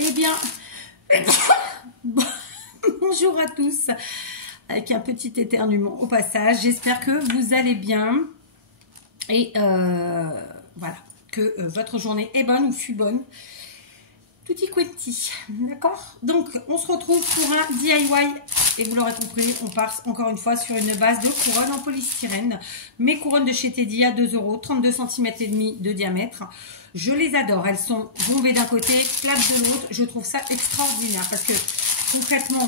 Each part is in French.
Eh bien, bonjour à tous, avec un petit éternuement au passage. J'espère que vous allez bien et voilà, que votre journée est bonne ou fut bonne. Tutti quanti, d'accord? Donc, on se retrouve pour un DIY et vous l'aurez compris, on part encore une fois sur une base de couronne en polystyrène. Mes couronnes de chez Teddy à 2 €, 32 cm et demi de diamètre. Je les adore, elles sont bombées d'un côté, plates de l'autre. Je trouve ça extraordinaire parce que concrètement,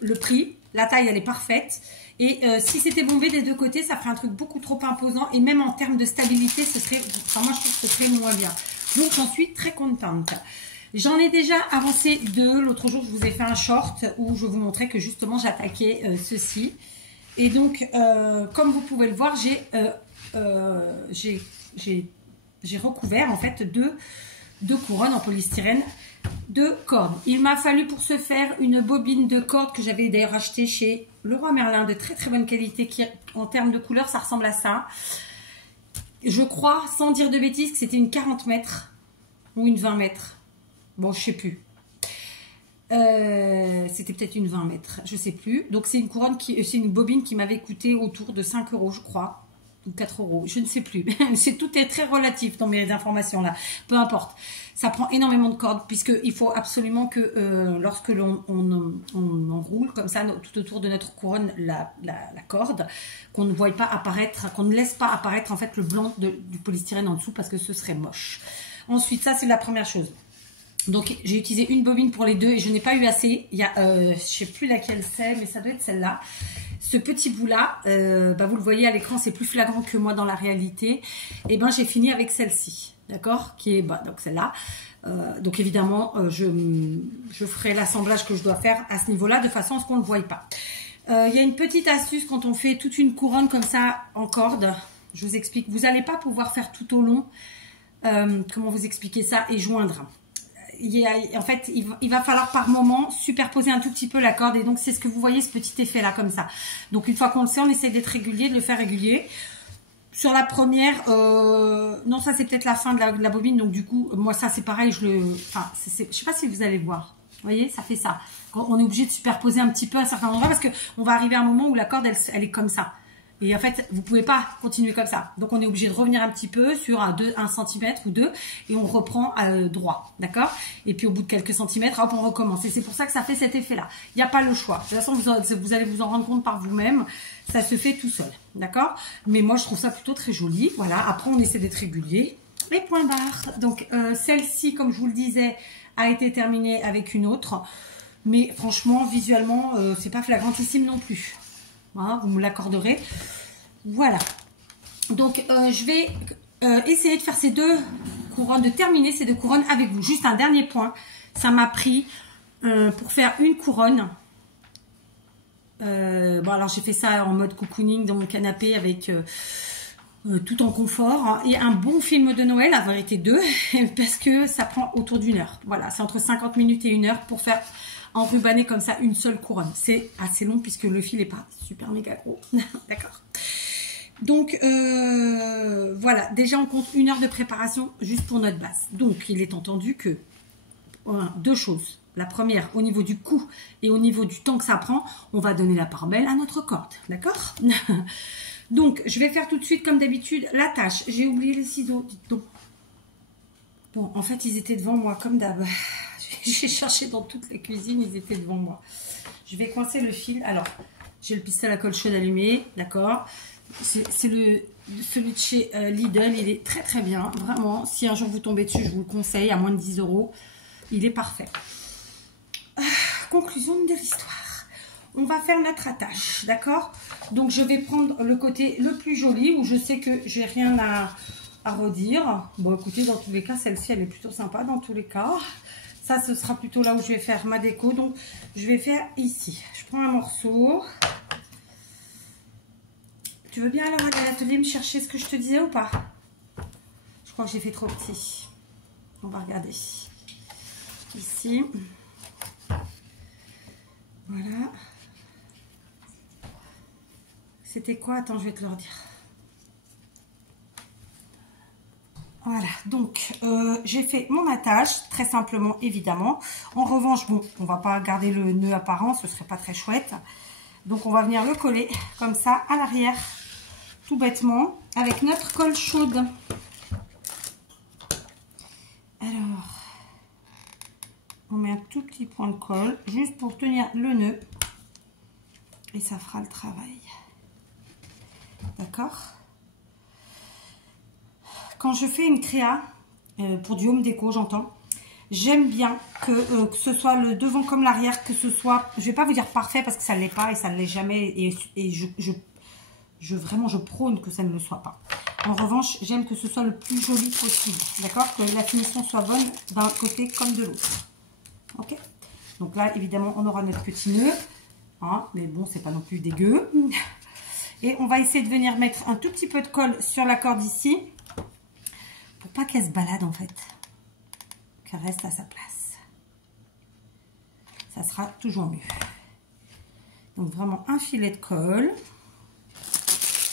le prix, la taille, elle est parfaite. Et si c'était bombé des deux côtés, ça ferait un truc beaucoup trop imposant. Et même en termes de stabilité, ce serait, enfin, moi je trouve que ce serait moins bien. Donc j'en suis très contente. J'en ai déjà avancé deux. L'autre jour, je vous ai fait un short où je vous montrais que justement j'attaquais ceci. Et donc, comme vous pouvez le voir, j'ai recouvert en fait deux couronnes en polystyrène de cordes. Il m'a fallu pour ce faire une bobine de corde que j'avais d'ailleurs achetée chez Leroy Merlin de très très bonne qualité qui en termes de couleur ça ressemble à ça. Je crois, sans dire de bêtises, que c'était une 40 mètres ou une 20 mètres. Bon, je sais plus. C'était peut-être une 20 mètres, je sais plus. Donc c'est une couronne c'est une bobine qui m'avait coûté autour de 5 €, je crois. 4 €, je ne sais plus. Tout est très relatif dans mes informations là. Peu importe. Ça prend énormément de cordes puisqu'il faut absolument que lorsque l'on enroule comme ça tout autour de notre couronne la corde, qu'on ne voit pas apparaître, qu'on ne laisse pas apparaître en fait le blanc du polystyrène en dessous parce que ce serait moche. Ensuite, ça c'est la première chose. Donc j'ai utilisé une bobine pour les deux et je n'ai pas eu assez. Il y a, je ne sais plus laquelle c'est, mais ça doit être celle-là. Ce petit bout-là, vous le voyez à l'écran, c'est plus flagrant que moi dans la réalité. Et ben j'ai fini avec celle-ci, d'accord, qui est donc celle-là. Donc évidemment, je ferai l'assemblage que je dois faire à ce niveau-là de façon à ce qu'on ne le voie pas. Il y a une petite astuce quand on fait toute une couronne comme ça en corde. Je vous explique. Vous n'allez pas pouvoir faire tout au long. Comment vous expliquer ça et joindre. En fait, il va falloir par moment superposer un tout petit peu la corde et donc c'est ce que vous voyez, ce petit effet là comme ça. Donc une fois qu'on le sait, on essaie d'être régulier, de le faire régulier. Sur la première, non ça c'est peut-être la fin de la bobine, donc du coup moi ça c'est pareil, je sais pas si vous allez voir. Vous voyez, ça fait ça. On est obligé de superposer un petit peu à certains endroits parce que on va arriver à un moment où la corde elle est comme ça. Et en fait, vous pouvez pas continuer comme ça. Donc, on est obligé de revenir un petit peu sur un centimètre ou deux et on reprend droit, d'accord? Et puis, au bout de quelques centimètres, hop, on recommence. Et c'est pour ça que ça fait cet effet-là. Il n'y a pas le choix. De toute façon, vous allez vous en rendre compte par vous-même. Ça se fait tout seul, d'accord? Mais moi, je trouve ça plutôt très joli. Voilà. Après, on essaie d'être régulier. Et point barre. Donc, celle-ci, comme je vous le disais, a été terminée avec une autre. Mais franchement, visuellement, c'est pas flagrantissime non plus. Voilà, vous me l'accorderez. Voilà. Donc, je vais essayer de faire ces deux couronnes, de terminer ces deux couronnes avec vous. Juste un dernier point. Ça m'a pris pour faire une couronne. Bon, alors j'ai fait ça en mode cocooning dans mon canapé avec tout en confort. Hein, et un bon film de Noël, la vérité deux, parce que ça prend autour d'1 heure. Voilà, c'est entre 50 minutes et 1 heure pour faire enrubanner comme ça une seule couronne. C'est assez long puisque le fil n'est pas super méga gros. D'accord. Donc voilà, déjà on compte 1 heure de préparation juste pour notre base. Donc il est entendu que deux choses. La première, au niveau du coût et au niveau du temps que ça prend, on va donner la part belle à notre corde. D'accord. Donc je vais faire tout de suite comme d'habitude la tâche. J'ai oublié les ciseaux, dites donc. Bon, en fait ils étaient devant moi comme d'hab. J'ai cherché dans toutes les cuisines, ils étaient devant moi. Je vais coincer le fil. Alors, j'ai le pistolet à colle chaude allumé, d'accord. C'est celui de chez Lidl, il est très très bien, vraiment. Si un jour vous tombez dessus, je vous le conseille, à moins de 10 €. Il est parfait. Conclusion de l'histoire. On va faire notre attache, d'accord. Donc, je vais prendre le côté le plus joli, où je sais que j'ai rien à redire. Bon, écoutez, dans tous les cas, celle-ci, elle est plutôt sympa, dans tous les cas. Ça, ce sera plutôt là où je vais faire ma déco. Donc, je vais faire ici. Je prends un morceau. Tu veux bien alors aller à l'atelier me chercher ce que je te disais ou pas? Je crois que j'ai fait trop petit. On va regarder. Ici. Voilà. C'était quoi? Attends, je vais te le redire. Voilà. Donc, j'ai fait mon attache, très simplement, évidemment. En revanche, bon, on va pas garder le nœud apparent, ce serait pas très chouette. Donc, on va venir le coller comme ça à l'arrière, tout bêtement, avec notre colle chaude. Alors, on met un tout petit point de colle, juste pour tenir le nœud. Et ça fera le travail. D'accord? Quand je fais une créa, pour du home déco, j'entends, j'aime bien que ce soit le devant comme l'arrière, que ce soit, je vais pas vous dire parfait parce que ça ne l'est pas et ça ne l'est jamais. Et vraiment, je prône que ça ne le soit pas. En revanche, j'aime que ce soit le plus joli possible. D'accord? Que la finition soit bonne d'un côté comme de l'autre. Ok? Donc là, évidemment, on aura notre petit nœud. Hein, mais bon, c'est pas non plus dégueu. Et on va essayer de venir mettre un tout petit peu de colle sur la corde ici. Pour pas qu'elle se balade en fait. Qu'elle reste à sa place. Ça sera toujours mieux. Donc vraiment un filet de colle.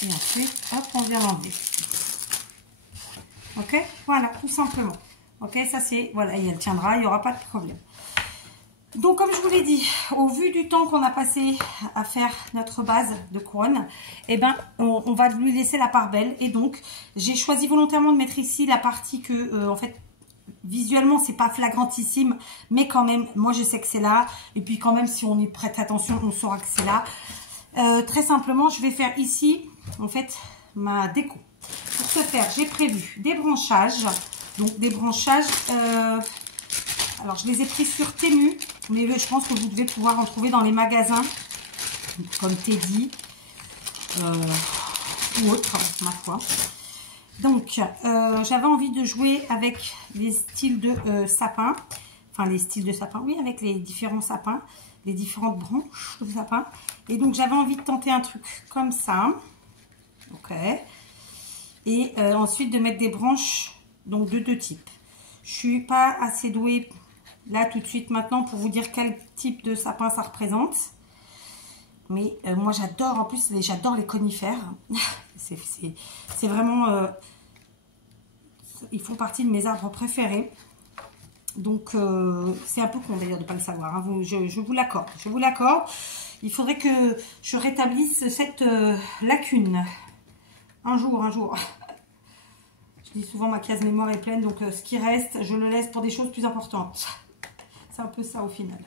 Et ensuite, hop, on vient l'enlever. Ok? Voilà, tout simplement. Ok, ça c'est, voilà, et elle tiendra, il n'y aura pas de problème. Donc, comme je vous l'ai dit, au vu du temps qu'on a passé à faire notre base de couronne, eh ben, on va lui laisser la part belle. Et donc, j'ai choisi volontairement de mettre ici la partie que, en fait, visuellement, c'est pas flagrantissime, mais quand même, moi, je sais que c'est là. Et puis, quand même, si on y prête attention, on saura que c'est là. Très simplement, je vais faire ici, en fait, ma déco. Pour ce faire, j'ai prévu des branchages. Donc, des branchages... alors, je les ai pris sur Temu, mais je pense que vous devez pouvoir en trouver dans les magasins, comme Teddy ou autres, ma foi. Donc, j'avais envie de jouer avec les styles de sapin, enfin les styles de sapin, oui, avec les différents sapins, les différentes branches de sapin. Et donc, j'avais envie de tenter un truc comme ça, ok. Et ensuite de mettre des branches donc de deux types. Je suis pas assez douée là tout de suite maintenant pour vous dire quel type de sapin ça représente. Mais moi j'adore, en plus j'adore les conifères. C'est vraiment... ils font partie de mes arbres préférés. Donc c'est un peu con d'ailleurs de ne pas le savoir. Hein. Je vous l'accorde. Je vous l'accorde. Il faudrait que je rétablisse cette lacune. Un jour. Je dis souvent ma case mémoire est pleine. Donc ce qui reste, je le laisse pour des choses plus importantes. C'est un peu ça au final.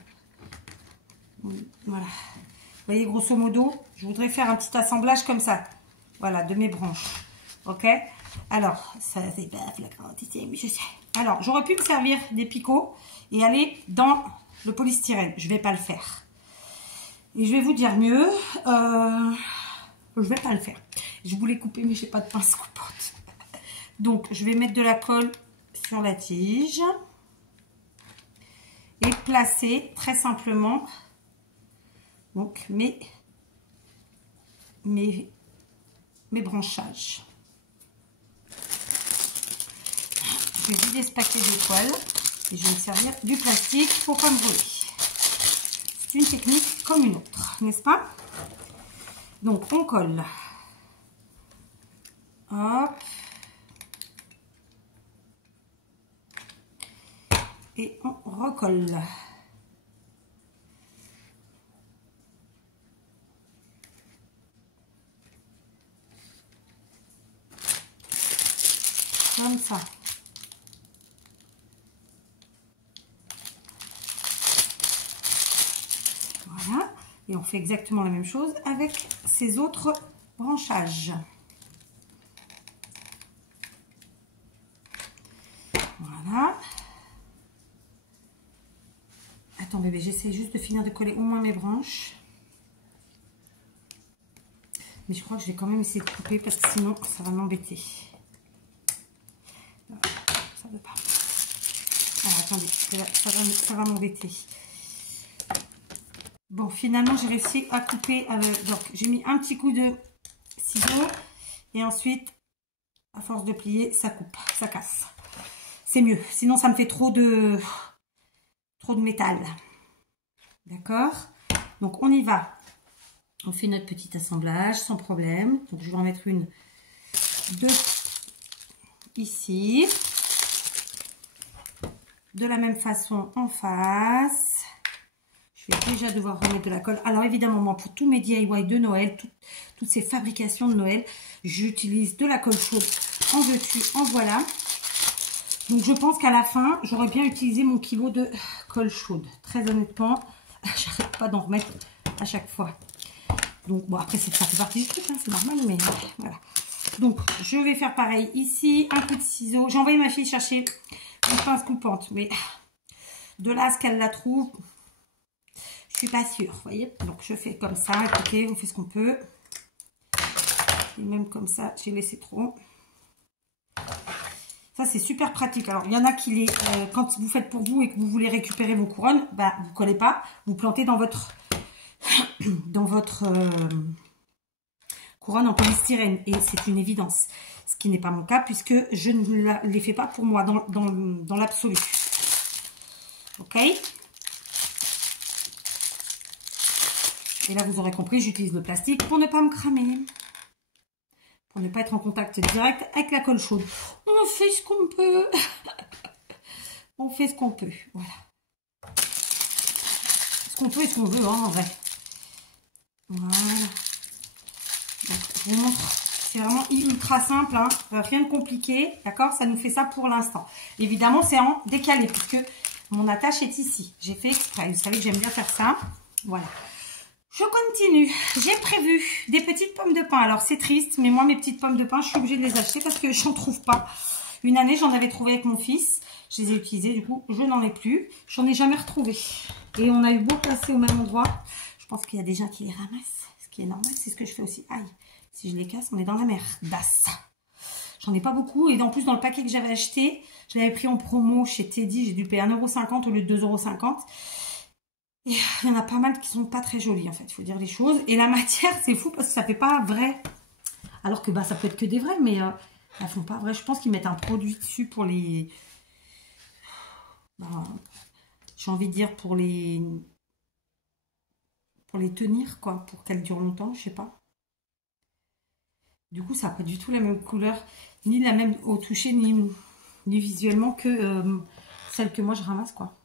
Voilà. Vous voyez, grosso modo, je voudrais faire un petit assemblage comme ça. Voilà, de mes branches. Ok? Alors, ça c'est pas flagrantissime, je sais. Alors, j'aurais pu me servir des picots et aller dans le polystyrène. Je ne vais pas le faire. Et je vais vous dire mieux. Je ne vais pas le faire. Je voulais couper, mais je n'ai pas de pince coupante. Donc, je vais mettre de la colle sur la tige. Et placer très simplement donc mes branchages. Je vais vider ce paquet de toile et je vais me servir du plastique pour pas me voler. C'est une technique comme une autre, n'est-ce pas? Donc on colle. Hop. Et on recolle. Comme ça. Voilà. Et on fait exactement la même chose avec ces autres branchages. Voilà. Attends bébé, j'essaie juste de finir de coller au moins mes branches. Mais je crois que je vais quand même essayer de couper parce que sinon ça va m'embêter. Ça ne veut pas. Alors attendez, ça va m'embêter. Bon, finalement j'ai réussi à couper. Donc j'ai mis un petit coup de ciseau et ensuite, à force de plier, ça coupe, ça casse. C'est mieux. Sinon ça me fait trop de métal. D'accord? Donc on y va. On fait notre petit assemblage sans problème. Donc je vais en mettre une, deux ici. de la même façon en face. Je vais déjà devoir remettre de la colle. Alors évidemment, moi, pour tous mes DIY de Noël, toutes ces fabrications de Noël, j'utilise de la colle chaude en veux-tu, en voilà. Donc je pense qu'à la fin, j'aurais bien utilisé mon kilo de colle chaude. Très honnêtement, j'arrête pas d'en remettre à chaque fois. Donc bon, après ça fait partie du truc, hein, c'est normal, mais voilà. Donc je vais faire pareil ici, un coup de ciseau. J'ai envoyé ma fille chercher une pince coupante, mais de là à ce qu'elle la trouve, je suis pas sûre, vous voyez. Donc je fais comme ça, écoutez, on fait ce qu'on peut. Et même comme ça, j'ai laissé trop. Ça, c'est super pratique. Alors, il y en a qui quand vous faites pour vous et que vous voulez récupérer vos couronnes, bah, vous ne collez pas, vous plantez dans votre, couronne en polystyrène. Et c'est une évidence. Ce qui n'est pas mon cas, puisque je ne les fais pas pour moi, dans l'absolu. Ok? Et là, vous aurez compris, j'utilise le plastique pour ne pas me cramer. Pour ne pas être en contact direct avec la colle chaude. On fait ce qu'on peut. On fait ce qu'on peut. Voilà. Ce qu'on peut et ce qu'on veut, hein, en vrai. Voilà. Donc, je vous montre. C'est vraiment ultra simple. Hein. Rien de compliqué. D'accord? Ça nous fait ça pour l'instant. Évidemment, c'est en décalé puisque mon attache est ici. J'ai fait exprès. Vous savez que j'aime bien faire ça. Voilà. Je continue. J'ai prévu des petites pommes de pin. Alors, c'est triste, mais moi, mes petites pommes de pin, je suis obligée de les acheter parce que j'en trouve pas. Une année, j'en avais trouvé avec mon fils. Je les ai utilisées. Du coup, je n'en ai plus. J'en ai jamais retrouvé. Et on a eu beau passer au même endroit. Je pense qu'il y a des gens qui les ramassent. Ce qui est normal, c'est ce que je fais aussi. Aïe, si je les casse, on est dans la merde. J'en ai pas beaucoup. Et en plus, dans le paquet que j'avais acheté, je l'avais pris en promo chez Teddy. J'ai dû payer 1,50 € au lieu de 2,50 €. Et il y en a pas mal qui sont pas très jolies en fait, il faut dire les choses. Et la matière, c'est fou parce que ça fait pas vrai. Alors que bah ça peut être que des vrais, mais elles font pas vrai. Je pense qu'ils mettent un produit dessus pour les... j'ai envie de dire pour les tenir quoi, pour qu'elles durent longtemps, je sais pas. Du coup, ça n'a pas du tout la même couleur, ni la même au toucher, ni visuellement que celle que moi je ramasse quoi.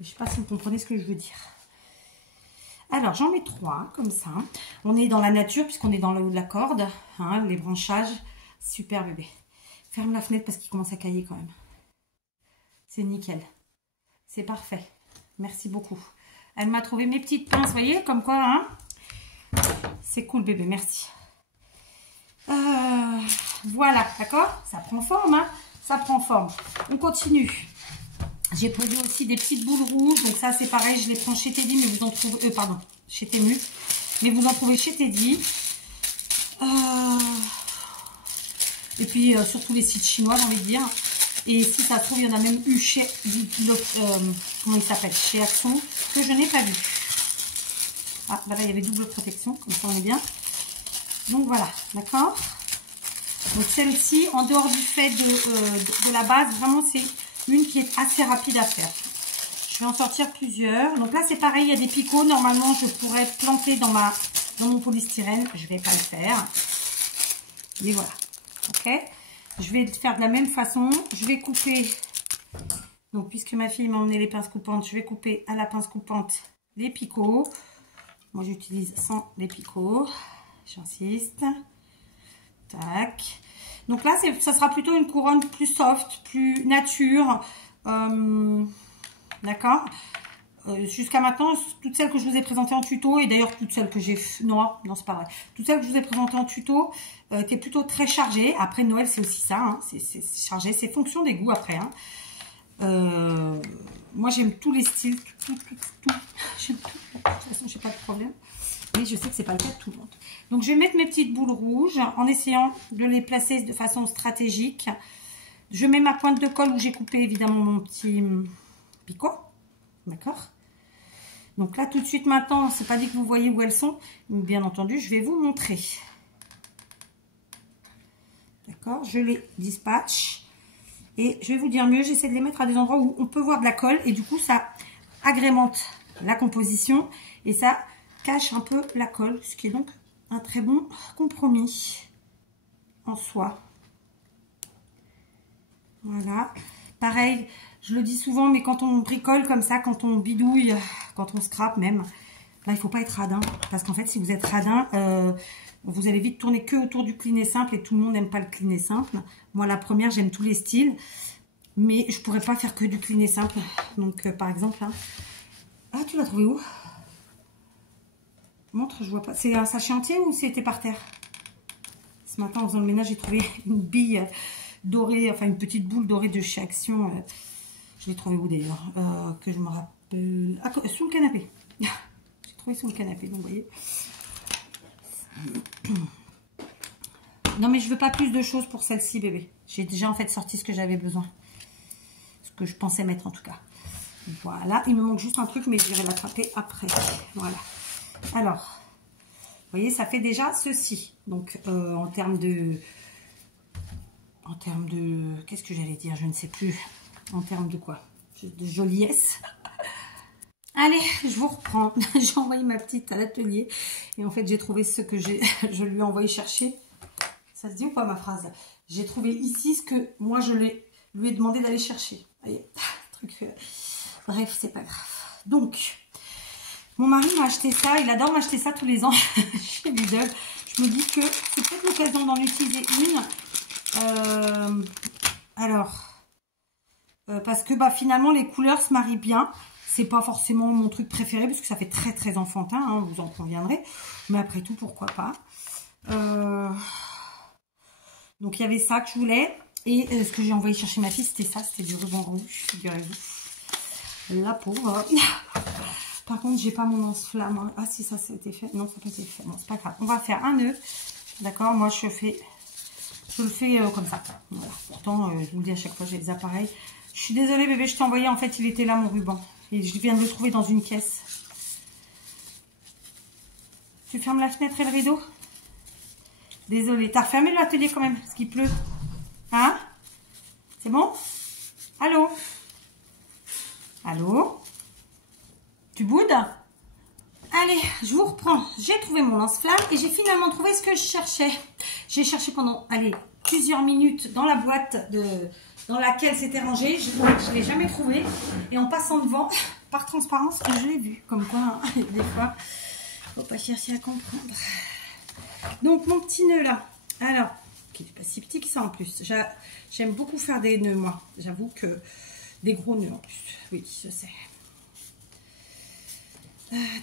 Je ne sais pas si vous comprenez ce que je veux dire. Alors, j'en mets 3, comme ça. On est dans la nature, puisqu'on est dans le haut de la corde. Hein, les branchages. Super, bébé. Ferme la fenêtre parce qu'il commence à cailler quand même. C'est nickel. C'est parfait. Merci beaucoup. Elle m'a trouvé mes petites pinces, vous voyez, comme quoi, hein. C'est cool, bébé, merci. Voilà, d'accord? Ça prend forme, hein. Ça prend forme. On continue. J'ai prévu aussi des petites boules rouges. Donc ça, c'est pareil, je les prends chez Teddy, mais vous en trouvez... pardon, chez Temu. Mais vous en trouvez chez Teddy. Et puis, surtout les sites chinois, j'ai envie de dire. Et si ça se trouve, il y en a même eu chez... comment il s'appelle? Chez Action, que je n'ai pas vu. Ah, bah là, il y avait double protection, comme ça, on est bien. Donc, voilà, d'accord? Donc, celle-ci, en dehors du fait de la base, vraiment, c'est... une qui est assez rapide à faire. Je vais en sortir plusieurs. Donc là, c'est pareil, il y a des picots. Normalement, je pourrais planter dans mon polystyrène. Je ne vais pas le faire. Mais voilà. Ok. Je vais le faire de la même façon. Je vais couper. Donc, puisque ma fille m'a emmené les pinces coupantes, je vais couper à la pince coupante les picots. Moi, j'utilise sans les picots. J'insiste. Tac. Donc là, ça sera plutôt une couronne plus soft, plus nature. D'accord. Jusqu'à maintenant, toutes celles que je vous ai présentées en tuto, et d'ailleurs toutes celles que j'ai... Non, c'est pas vrai. Toutes celles que je vous ai présentées en tuto étaient plutôt très chargées. Après, Noël, c'est aussi ça. Hein, c'est chargé. C'est fonction des goûts après. Hein. Moi, j'aime tous les styles. Tout. J'aime tout. De toute façon, j'ai pas de problème. Mais je sais que c'est pas le cas de tout le monde. Donc, je vais mettre mes petites boules rouges en essayant de les placer de façon stratégique. Je mets ma pointe de colle où j'ai coupé évidemment mon petit picot. D'accord? Donc là, tout de suite maintenant, c'est pas dit que vous voyez où elles sont. Mais bien entendu, je vais vous montrer. D'accord? Je les dispatche. Et je vais vous dire mieux, j'essaie de les mettre à des endroits où on peut voir de la colle. Et du coup, ça agrémente la composition. Et ça cache un peu la colle. Ce qui est donc un très bon compromis en soi. Voilà. Pareil, Je le dis souvent, mais quand on bricole comme ça, quand on bidouille, quand on scrape même, là, il faut pas être radin. Parce qu'en fait, si vous êtes radin, vous allez vite tourner que autour du clean et simple et tout le monde n'aime pas le clean et simple. Moi, la première, j'aime tous les styles. Mais je pourrais pas faire que du clean et simple. Donc, par exemple, là. Ah, tu l'as trouvé où? Montre, je vois pas. C'est un sachet entier ou c'était par terre? Ce matin, en faisant le ménage, j'ai trouvé une bille dorée, enfin une petite boule dorée de chez Action. Je l'ai trouvé où d'ailleurs? Que je me rappelle. Ah, sous le canapé. J'ai trouvé sous le canapé, donc vous voyez. Non, mais je veux pas plus de choses pour celle-ci, bébé. J'ai déjà en fait sorti ce que j'avais besoin. Ce que je pensais mettre en tout cas. Voilà, il me manque juste un truc, mais je vais l'attraper après. Voilà. Alors, vous voyez, ça fait déjà ceci. Donc, en termes de... Qu'est-ce que j'allais dire? Je ne sais plus. En termes de quoi? De joliesse. Allez, je vous reprends. J'ai envoyé ma petite à l'atelier. Et en fait, j'ai trouvé ce que je lui ai envoyé chercher. Ça se dit ou pas ma phrase? J'ai trouvé ici ce que moi, lui ai demandé d'aller chercher. Vous voyez, truc... Bref, c'est pas grave. Donc, mon mari m'a acheté ça. Il adore m'acheter ça tous les ans chez Lidl. Je me dis que c'est peut-être l'occasion d'en utiliser une. Parce que finalement, les couleurs se marient bien. C'est pas forcément mon truc préféré parce que ça fait très très enfantin, hein, vous en conviendrez. Mais après tout, pourquoi pas. Donc, il y avait ça que je voulais. Et ce que j'ai envoyé chercher ma fille, c'était ça. C'était du ruban rouge, figurez-vous. La pauvre. Par contre, j'ai pas mon lance-flamme. Ah si, ça c'était fait. Non, ça n'a pas été fait. Bon, c'est pas grave. On va faire un nœud. D'accord, moi je le fais comme ça. Voilà. Pourtant, je vous le dis à chaque fois, j'ai les appareils. Je suis désolée bébé, je t'ai envoyé. En fait, il était là mon ruban. Et je viens de le trouver dans une caisse. Tu fermes la fenêtre et le rideau? Désolée. T'as refermé l'atelier quand même, parce qu'il pleut. Hein? C'est bon? Allô? Allô? Tu boudes? Allez, je vous reprends. J'ai trouvé mon lance-flamme et j'ai finalement trouvé ce que je cherchais. J'ai cherché pendant, allez, plusieurs minutes dans la boîte dans laquelle c'était rangé. Je ne l'ai jamais trouvé. Et en passant devant, par transparence, je l'ai vu. Comme quoi, hein, des fois, faut pas chercher à comprendre. Donc, mon petit nœud là. Alors, qui n'est pas si petit que ça en plus. J'aime beaucoup faire des nœuds, moi. J'avoue que des gros nœuds en plus. Oui, je sais.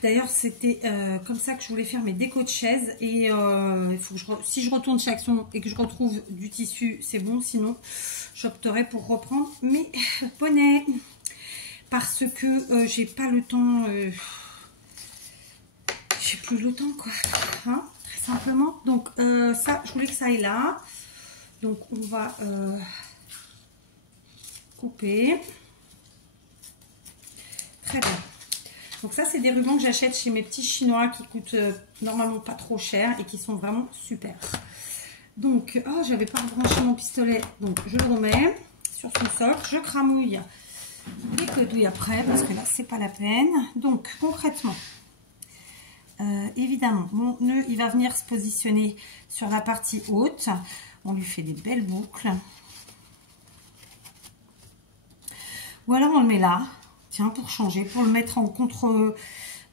D'ailleurs, c'était comme ça que je voulais faire mes décos de chaise. Et il faut que si je retourne chez Action et que je retrouve du tissu, c'est bon. Sinon, j'opterai pour reprendre mes bonnets. Parce que j'ai pas le temps. J'ai plus le temps, quoi. Hein, très simplement. Donc, ça, je voulais que ça aille là. Donc, on va couper. Très bien. Donc ça, c'est des rubans que j'achète chez mes petits chinois qui coûtent normalement pas trop cher et qui sont vraiment super. Donc, oh, j'avais pas rebranché mon pistolet. Donc, je le remets sur son socle. Je cramouille les codouilles après parce que là, c'est pas la peine. Donc, concrètement, évidemment, mon nœud, il va venir se positionner sur la partie haute. On lui fait des belles boucles. Ou alors, on le met là. Tiens, pour changer, pour le mettre en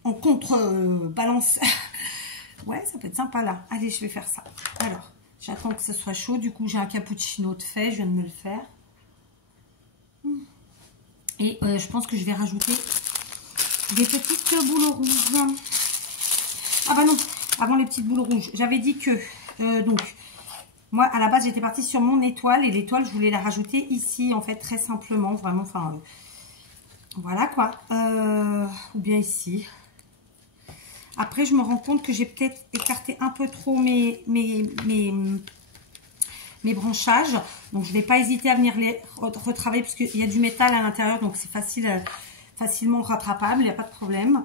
contre-balance. Ouais, ça peut être sympa là. Allez, je vais faire ça. Alors, j'attends que ce soit chaud. Du coup, j'ai un cappuccino de fait. Je viens de me le faire. Et je pense que je vais rajouter des petites boules rouges. Ah bah non, avant les petites boules rouges. J'avais dit que, donc, moi, à la base, j'étais partie sur mon étoile. Et l'étoile, je voulais la rajouter ici, en fait, très simplement. Vraiment, enfin... voilà quoi, ou bien ici. Après, je me rends compte que j'ai peut-être écarté un peu trop mes branchages. Donc, je ne vais pas hésiter à venir les retravailler puisqu'il y a du métal à l'intérieur. Donc, c'est facilement rattrapable, il n'y a pas de problème.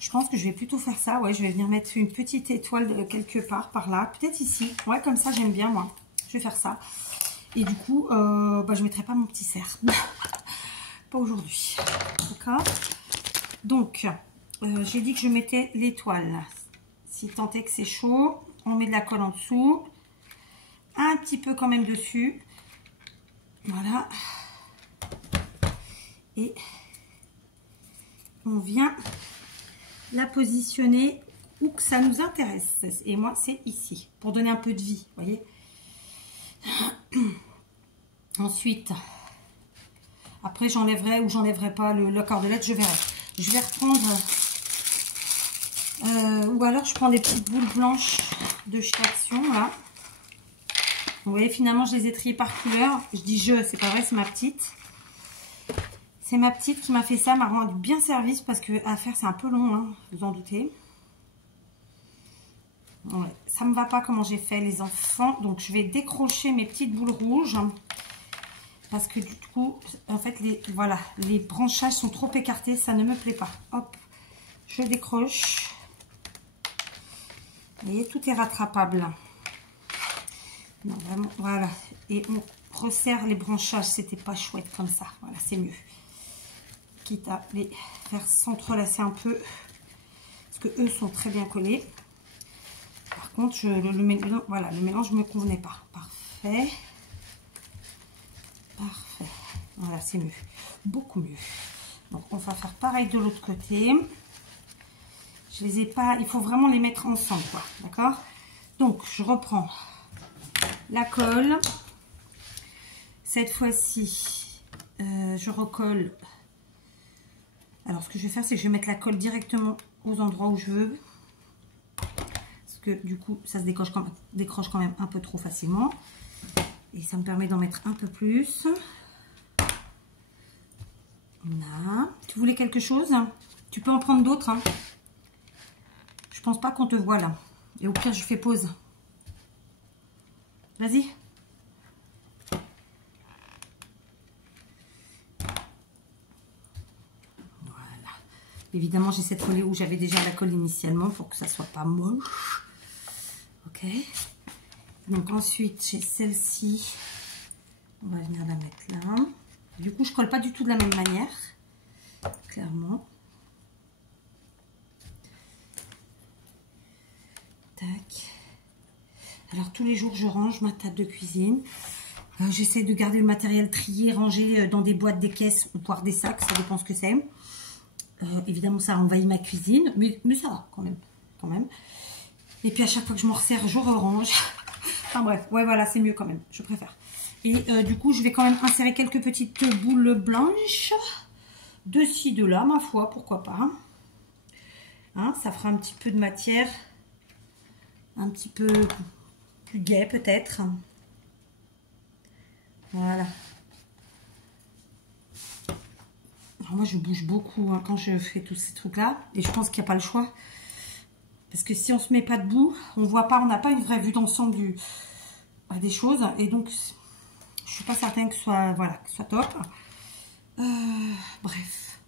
Je pense que je vais plutôt faire ça. Ouais, je vais venir mettre une petite étoile quelque part par là. Peut-être ici. Ouais, comme ça, j'aime bien moi. Je vais faire ça. Et du coup, je ne mettrai pas mon petit cerf. Pas aujourd'hui. D'accord. Donc, j'ai dit que je mettais l'étoile. Si tant est que c'est chaud, on met de la colle en dessous. Un petit peu quand même dessus. Voilà. Et on vient la positionner où que ça nous intéresse. Et moi, c'est ici, pour donner un peu de vie, vous voyez. Ensuite, après, j'enlèverai ou j'enlèverai pas le cordelette, je verrai. Je vais reprendre, ou alors je prends des petites boules blanches de chez Action, là. Vous voyez, finalement, je les ai triées par couleur. Je dis je, c'est pas vrai, c'est ma petite. C'est ma petite qui m'a fait ça, m'a rendu bien service parce que à faire, c'est un peu long, hein, vous en doutez. Ouais, ça me va pas comment j'ai fait, les enfants. Donc, je vais décrocher mes petites boules rouges. Parce que du coup, en fait, voilà, les branchages sont trop écartés, ça ne me plaît pas. Hop, je décroche. Vous voyez, tout est rattrapable. Non, vraiment, voilà. Et on resserre les branchages, c'était pas chouette comme ça. Voilà, c'est mieux. Quitte à les faire s'entrelacer un peu. Parce que eux sont très bien collés. Par contre, voilà, le mélange ne me convenait pas. Parfait. Parfait. Voilà, c'est mieux. Beaucoup mieux. Donc, on va faire pareil de l'autre côté. Je les ai pas... Il faut vraiment les mettre ensemble, quoi. D'accord? Donc, je reprends la colle. Cette fois-ci, je recolle. Alors, ce que je vais faire, c'est que je vais mettre la colle directement aux endroits où je veux. Parce que, du coup, ça se décroche quand même un peu trop facilement. Et ça me permet d'en mettre un peu plus. Là. Tu voulais quelque chose? Tu peux en prendre d'autres. Hein. Je pense pas qu'on te voit là. Et au pire, je fais pause. Vas-y. Voilà. Évidemment, j'ai cette collée où j'avais déjà la colle initialement pour que ça soit pas moche. Ok. Donc ensuite, j'ai celle-ci. On va venir la mettre là. Du coup, je colle pas du tout de la même manière. Clairement. Tac. Alors, tous les jours, je range ma table de cuisine. J'essaie de garder le matériel trié, rangé dans des boîtes, des caisses ou voire des sacs. Ça dépend ce que c'est. Évidemment, ça envahit ma cuisine. Mais ça va quand même. Et puis, à chaque fois que je me resserre, je range. Enfin bref, ouais voilà, c'est mieux quand même, je préfère. Et du coup, je vais quand même insérer quelques petites boules blanches. De ci, de là, ma foi, pourquoi pas. Hein, ça fera un petit peu de matière. Un petit peu plus gai peut-être. Voilà. Alors moi, je bouge beaucoup hein, quand je fais tous ces trucs-là. Et je pense qu'il n'y a pas le choix. Parce que si on se met pas debout, on voit pas, on n'a pas une vraie vue d'ensemble des choses. Et donc, je suis pas certaine que ce soit, voilà, que ce soit top. Bref.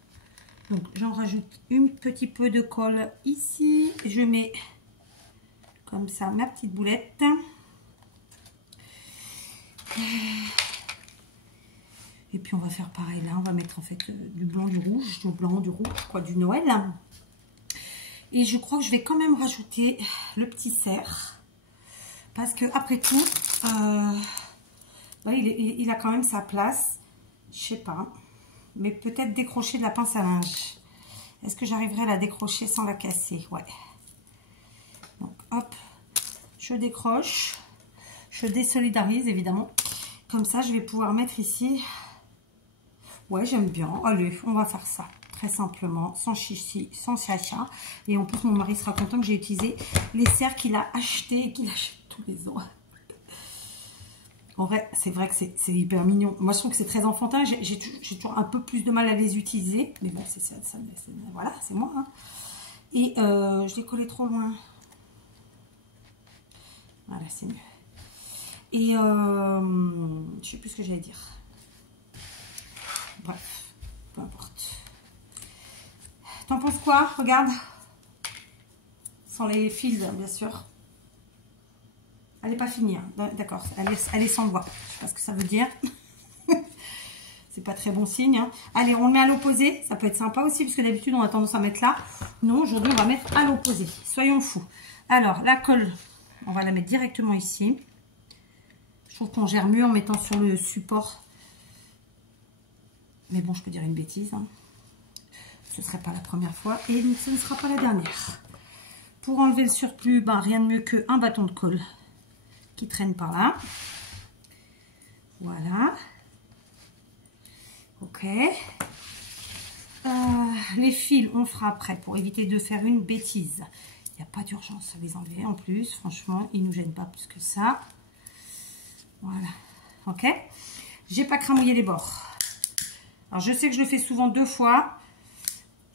Donc, j'en rajoute un petit peu de colle ici. Je mets comme ça ma petite boulette. Et puis, on va faire pareil là. On va mettre en fait du blanc, du rouge, quoi, du Noël. Et je crois que je vais quand même rajouter le petit cerf. Parce que après tout, il a quand même sa place. Je sais pas. Mais peut-être décrocher de la pince à linge. Est-ce que j'arriverai à la décrocher sans la casser? Ouais. Donc hop, je décroche. Je désolidarise évidemment. Comme ça, je vais pouvoir mettre ici. Ouais, j'aime bien. Allez, on va faire ça. Très simplement, sans chichi, sans chacha. Et en plus, mon mari sera content que j'ai utilisé les cerfs qu'il a achetés et qu'il achète tous les ans. En vrai, c'est vrai que c'est hyper mignon. Moi, je trouve que c'est très enfantin. J'ai toujours un peu plus de mal à les utiliser. Mais bon, voilà, c'est moi. Hein. Et je l'ai collé trop loin. Voilà, c'est mieux. Et je sais plus ce que j'allais dire. Bref, peu importe. T'en penses quoi? Regarde. Sans les fils, bien sûr. Elle n'est pas finie. Hein. D'accord, elle est sans voix. Je sais pas ce que ça veut dire. C'est pas très bon signe. Hein. Allez, on le met à l'opposé. Ça peut être sympa aussi, parce que d'habitude, on a tendance à mettre là. Non, aujourd'hui, on va mettre à l'opposé. Soyons fous. Alors, la colle, on va la mettre directement ici. Je trouve qu'on gère mieux en mettant sur le support Mais bon, je peux dire une bêtise. Hein. Ce ne serait pas la première fois et ce ne sera pas la dernière. Pour enlever le surplus, ben, rien de mieux qu'un bâton de colle qui traîne par là. Voilà. Ok. Les fils, on fera après pour éviter de faire une bêtise. Il n'y a pas d'urgence à les enlever en plus. Franchement, ils ne nous gênent pas plus que ça. Voilà. Ok. J'ai pas cramouillé les bords. Alors, je sais que je le fais souvent 2 fois.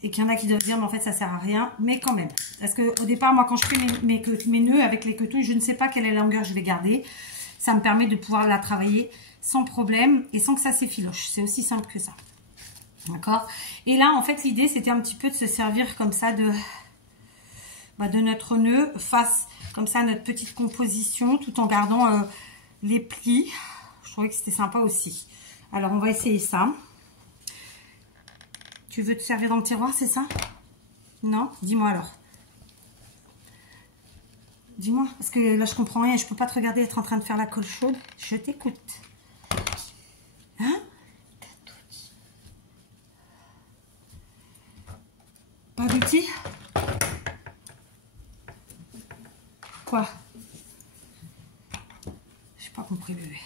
Et qu'il y en a qui doivent dire, mais en fait, ça sert à rien. Mais quand même. Parce qu'au départ, moi, quand je fais mes nœuds avec les quetouilles, je ne sais pas quelle est la longueur je vais garder. Ça me permet de pouvoir la travailler sans problème et sans que ça s'effiloche. C'est aussi simple que ça. D'accord? Et là, en fait, l'idée, c'était un petit peu de se servir comme ça de notre nœud face, comme ça, à notre petite composition, tout en gardant les plis. Je trouvais que c'était sympa aussi. Alors, on va essayer ça. Tu veux te servir dans le tiroir, c'est ça? Non? Dis-moi alors. Dis-moi, parce que là, je comprends rien. Je peux pas te regarder être en train de faire la colle chaude. Je t'écoute. Hein? Pas d'outil? Quoi? J'ai pas compris, bébé.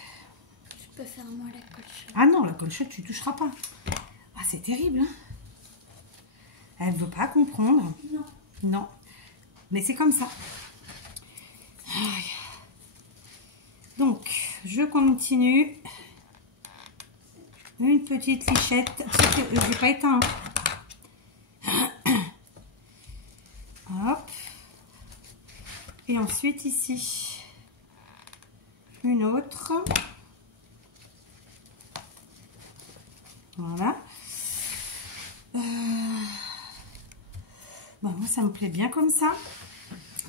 Je peux faire moi la colle chaude. Ah non, la colle chaude, tu toucheras pas. Ah, c'est terrible, hein? Elle veut pas comprendre. Non. Non. Mais c'est comme ça. Donc, je continue. Une petite lichette. Je n'ai pas éteint. Hop. Et ensuite ici. Une autre. Voilà. Bon, moi, ça me plaît bien comme ça.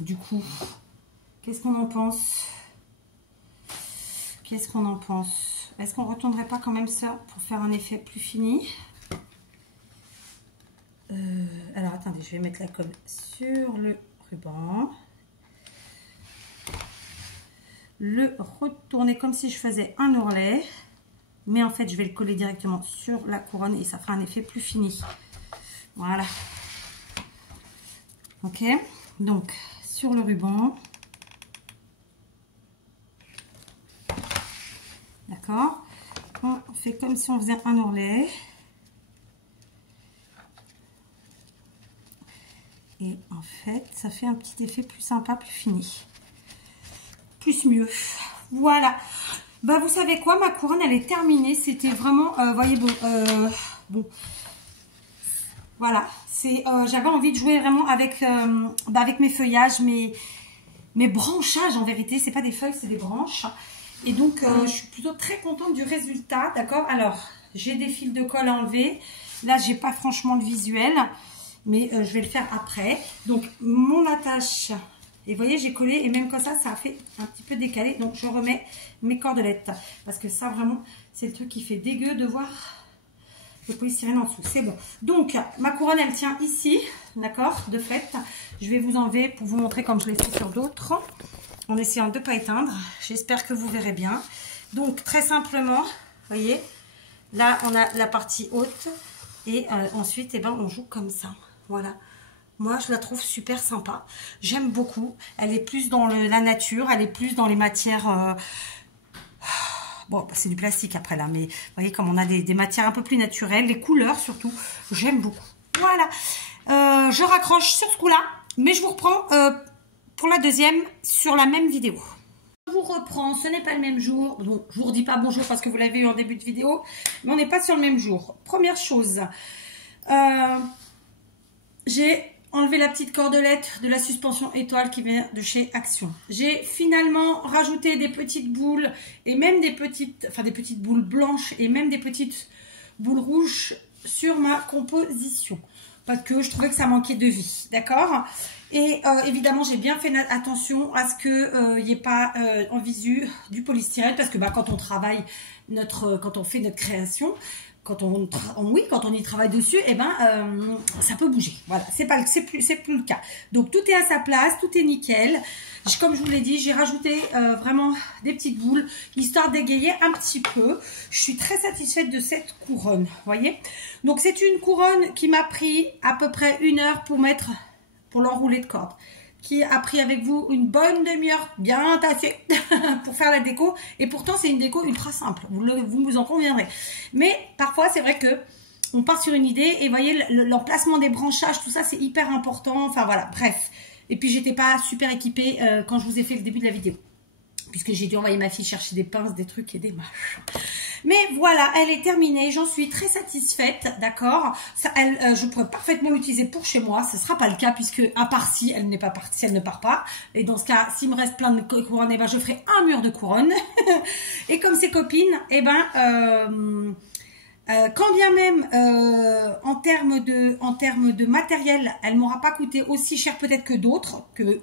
Du coup, qu'est-ce qu'on en pense? Qu'est-ce qu'on en pense? Est-ce qu'on ne retournerait pas quand même ça pour faire un effet plus fini? Alors, attendez, je vais mettre la colle sur le ruban. Le retourner comme si je faisais un ourlet. Mais en fait, je vais le coller directement sur la couronne et ça fera un effet plus fini. Voilà. Ok, donc sur le ruban. D'accord. On fait comme si on faisait un ourlet. Et en fait, ça fait un petit effet plus sympa, plus fini. Plus mieux. Voilà. Bah, vous savez quoi, ma couronne, elle est terminée. C'était vraiment, voyez, bon. Voilà. J'avais envie de jouer vraiment avec, avec mes feuillages, mes branchages, en vérité. C'est pas des feuilles, c'est des branches. Et donc, je suis plutôt très contente du résultat, d'accord? Alors, j'ai des fils de colle enlevés. Là, j'ai pas franchement le visuel, mais je vais le faire après. Donc, mon attache... Et vous voyez, j'ai collé et même comme ça, ça a fait un petit peu décalé. Donc, je remets mes cordelettes. Parce que ça, vraiment, c'est le truc qui fait dégueu de voir le polystyrène en dessous. C'est bon. Donc, ma couronne, elle tient ici. D'accord? De fait, je vais vous enlever pour vous montrer comme je l'ai fait sur d'autres. En essayant de ne pas éteindre. J'espère que vous verrez bien. Donc, très simplement, vous voyez, là, on a la partie haute. Et ensuite, eh ben, on joue comme ça. Voilà. Moi, je la trouve super sympa. J'aime beaucoup. Elle est plus dans la nature. Elle est plus dans les matières... Bon, c'est du plastique après là. Mais vous voyez, comme on a des matières un peu plus naturelles. Les couleurs surtout. J'aime beaucoup. Voilà. Je raccroche sur ce coup-là. Mais je vous reprends pour la deuxième sur la même vidéo. Je vous reprends. Ce n'est pas le même jour. Donc, je vous redis pas bonjour parce que vous l'avez eu en début de vidéo. Mais on n'est pas sur le même jour. Première chose. J'ai... enlever la petite cordelette de la suspension étoile qui vient de chez Action. J'ai finalement rajouté des petites boules et même des petites boules blanches et même des petites boules rouges sur ma composition. Parce que je trouvais que ça manquait de vie. D'accord? Et évidemment, j'ai bien fait attention à ce qu'il n'y ait pas en visu du polystyrène. Parce que quand on travaille, quand on fait notre création, quand on y travaille dessus, eh ben, ça peut bouger. Voilà, c'est plus le cas. Donc, tout est à sa place, tout est nickel. Comme je vous l'ai dit, j'ai rajouté vraiment des petites boules, histoire d'égayer un petit peu. Je suis très satisfaite de cette couronne, voyez. Donc, c'est une couronne qui m'a pris à peu près 1 heure pour l'enrouler de corde. Qui a pris avec vous une bonne demi-heure bien tassée pour faire la déco. Et pourtant, c'est une déco ultra simple. Vous en conviendrez. Mais parfois, c'est vrai que on part sur une idée et voyez, l'emplacement des branchages, tout ça, c'est hyper important. Enfin, voilà, bref. Et puis, j'étais pas super équipée quand je vous ai fait le début de la vidéo. Puisque j'ai dû envoyer ma fille chercher des pinces, des trucs et des mâches. Mais voilà, elle est terminée. J'en suis très satisfaite, d'accord. Je pourrais parfaitement l'utiliser pour chez moi. Ce ne sera pas le cas puisque, à part si elle n'est pas partie, si elle ne part pas. Et dans ce cas, s'il me reste plein de couronnes, eh ben, je ferai un mur de couronnes. Et comme ses copines, eh ben, quand bien même en termes de matériel, elle m'aura pas coûté aussi cher peut-être que d'autres, que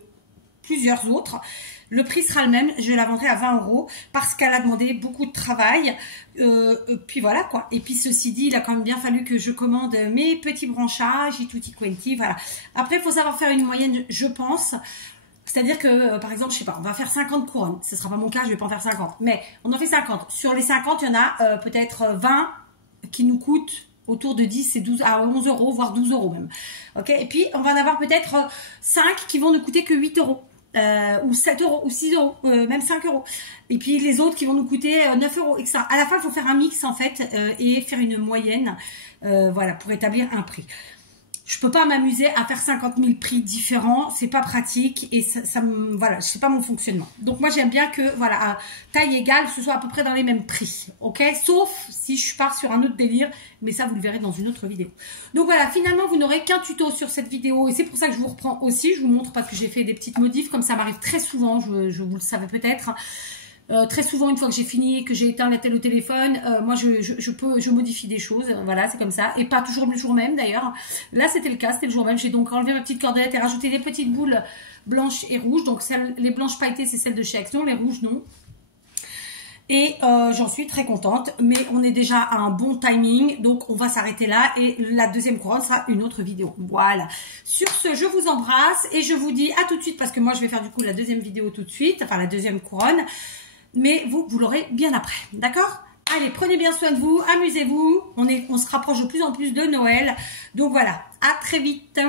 plusieurs autres. Le prix sera le même, je la vendrai à 20 € parce qu'elle a demandé beaucoup de travail. Puis voilà quoi. Et puis ceci dit, il a quand même bien fallu que je commande mes petits branchages et tutti quanti. Voilà. Après, il faut savoir faire une moyenne, je pense. C'est-à-dire que, par exemple, je sais pas, on va faire 50 couronnes. Ce sera pas mon cas, je vais pas en faire 50. Mais on en fait 50. Sur les 50, il y en a peut-être 20 qui nous coûtent autour de 10 et 12 à 11 €, voire 12 € même. Ok. Et puis, on va en avoir peut-être 5 qui vont ne coûter que 8 €. Ou 7 € ou 6 €, même 5 €. Et puis les autres qui vont nous coûter 9 €, etc. À la fin, il faut faire un mix en fait et faire une moyenne, voilà, pour établir un prix. Je peux pas m'amuser à faire 50 000 prix différents, c'est pas pratique et voilà, c'est pas mon fonctionnement. Donc moi j'aime bien que voilà, à taille égale, ce soit à peu près dans les mêmes prix, ok? Sauf si je pars sur un autre délire, mais ça vous le verrez dans une autre vidéo. Donc voilà, finalement vous n'aurez qu'un tuto sur cette vidéo et c'est pour ça que je vous reprends aussi, je vous montre parce que j'ai fait des petites modifs, comme ça m'arrive très souvent, je vous le savez peut-être. Très souvent, une fois que j'ai fini, que j'ai éteint la télé au téléphone, moi je modifie des choses, voilà, c'est comme ça, et pas toujours le jour même d'ailleurs. Là c'était le cas, c'était le jour même. J'ai donc enlevé ma petite cordelette et rajouté des petites boules blanches et rouges. Donc les blanches pailletées c'est celles de chez Action, les rouges non. Et j'en suis très contente, mais on est déjà à un bon timing, donc on va s'arrêter là et la deuxième couronne sera une autre vidéo. Voilà. Sur ce, je vous embrasse et je vous dis à tout de suite parce que moi je vais faire du coup la deuxième vidéo tout de suite, enfin la deuxième couronne. Mais vous l'aurez bien après, d'accord? Allez, prenez bien soin de vous, amusez-vous. On se rapproche de plus en plus de Noël. Donc voilà, à très vite.